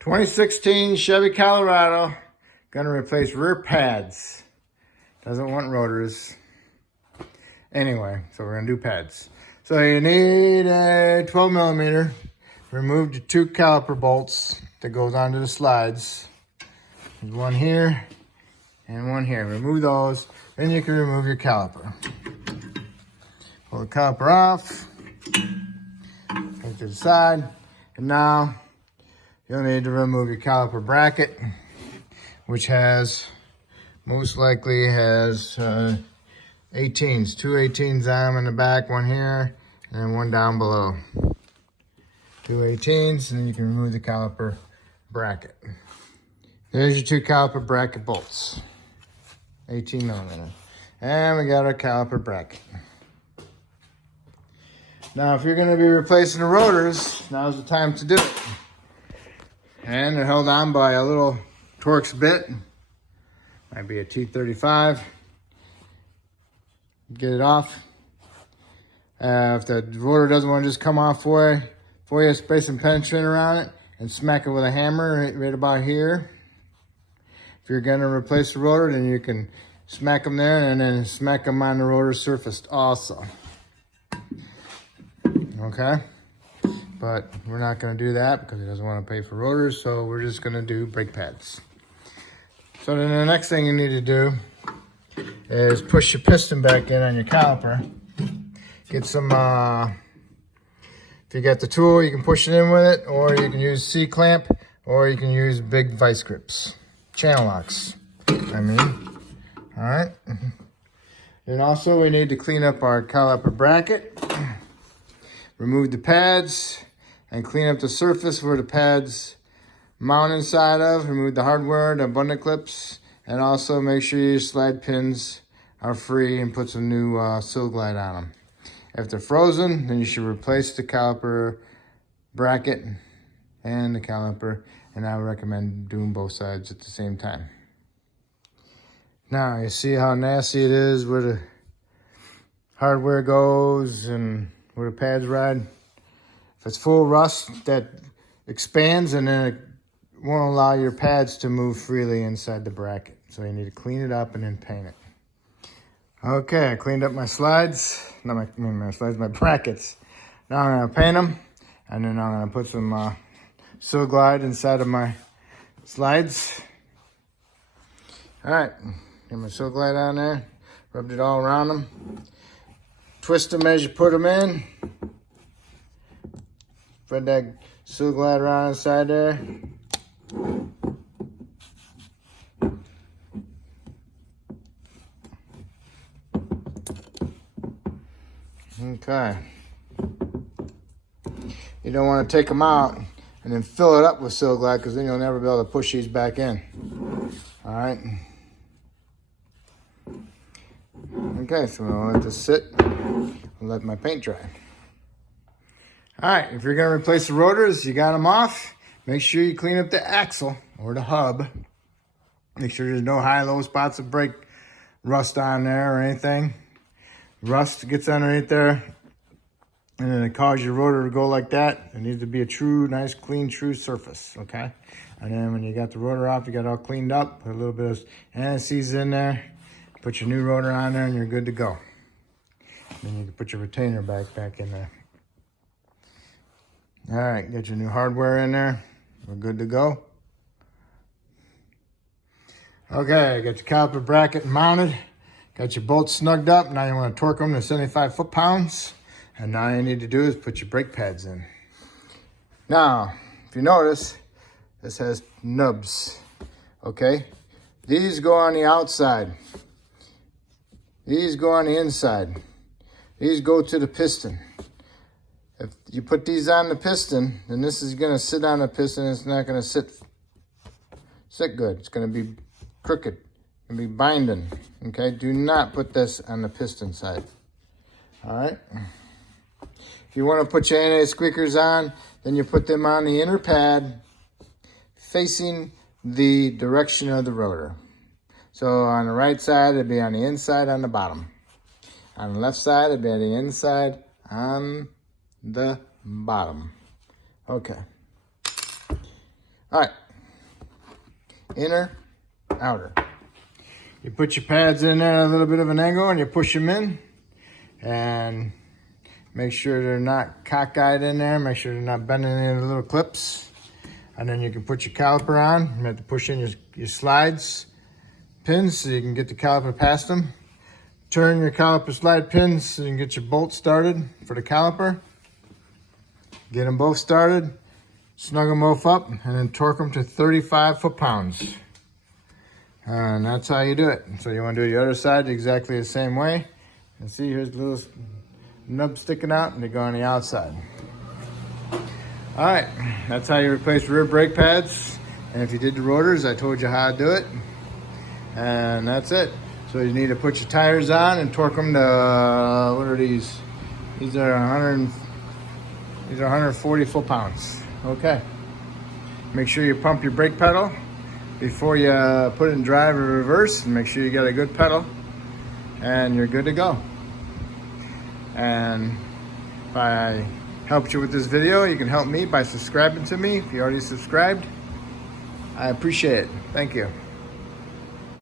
2016 Chevy Colorado. Gonna replace rear pads. Doesn't want rotors. Anyway, so we're gonna do pads. So you need a 12 millimeter. Remove the 2 caliper bolts that goes onto the slides. There's one here and one here. Remove those, then you can remove your caliper. Pull the caliper off, take to the side, and now you'll need to remove your caliper bracket, which has, most likely has 18s, 2 18s on them in the back, one here, and one down below. 2 18s, and then you can remove the caliper bracket. There's your 2 caliper bracket bolts, 18 millimeter. And we got our caliper bracket. Now, if you're gonna be replacing the rotors, now's the time to do it. And they're held on by a little Torx bit. Might be a T35. Get it off. If the rotor doesn't want to just come off for you, spray some penetrant around it and smack it with a hammer right about here. If you're gonna replace the rotor, then you can smack them there and then smack them on the rotor surface also. Okay? But we're not gonna do that because he doesn't want to pay for rotors, so we're just gonna do brake pads. So then the next thing you need to do is push your piston back in on your caliper. Get some, if you got the tool, you can push it in with it, or you can use C-clamp, or you can use big vice grips, channel locks, I mean. All right. And also we need to clean up our caliper bracket, remove the pads, and clean up the surface where the pads mount inside of. Remove the hardware, the bundle clips, and also make sure your slide pins are free and put some new Sil Glide on them. If they're frozen, then you should replace the caliper bracket and the caliper, and I would recommend doing both sides at the same time. Now, you see how nasty it is where the hardware goes and where the pads ride? If it's full rust, that expands and then it won't allow your pads to move freely inside the bracket. So you need to clean it up and then paint it. Okay, I cleaned up my slides. Not my slides, my brackets. Now I'm gonna paint them, and then I'm gonna put some Sil Glide inside of my slides. All right, get my Sil Glide on there. Rubbed it all around them. Twist them as you put them in. Spread that Sil Glide around inside there. Okay. You don't want to take them out and then fill it up with Sil Glide because then you'll never be able to push these back in. All right. Okay, so I'm gonna let this sit and let my paint dry. All right, if you're gonna replace the rotors, you got them off. Make sure you clean up the axle or the hub. Make sure there's no high-low spots of brake rust on there or anything. Rust gets underneath there, and then it causes your rotor to go like that. It needs to be a true, nice, clean, true surface, okay? And then when you got the rotor off, you got it all cleaned up, put a little bit of anti-seize in there, put your new rotor on there, and you're good to go. Then you can put your retainer back in there. All right, get your new hardware in there. We're good to go. Okay, got your caliper bracket mounted. Got your bolts snugged up. Now you want to torque them to 75 foot-pounds. And now all you need to do is put your brake pads in. Now, if you notice, this has nubs, okay? These go on the outside. These go on the inside. These go to the piston. If you put these on the piston, then this is gonna sit on the piston. It's not gonna sit good. It's gonna be crooked. It's gonna be binding, okay? Do not put this on the piston side, all right? If you wanna put your anti-squeakers on, then you put them on the inner pad facing the direction of the rotor. So on the right side, it'd be on the inside on the bottom. On the left side, it'd be on the inside on the bottom. Okay. All right, inner, outer. You put your pads in there at a little bit of an angle and you push them in, and make sure they're not cockeyed in there. Make sure they're not bending any little clips. And then you can put your caliper on. You have to push in your slides pins so you can get the caliper past them. Turn your caliper slide pins so you can get your bolt started for the caliper. Get them both started, snug them both up, and then torque them to 35 foot-pounds. And that's how you do it. So you want to do the other side exactly the same way. And see, here's the little nub sticking out, and they go on the outside. All right, that's how you replace rear brake pads. And if you did the rotors, I told you how to do it. And that's it. So you need to put your tires on and torque them to, what are these? These are 140 foot-pounds. Okay. Make sure you pump your brake pedal before you put it in drive or reverse, and make sure you got a good pedal, and you're good to go. And if I helped you with this video, you can help me by subscribing to me. If you already subscribed, I appreciate it. Thank you.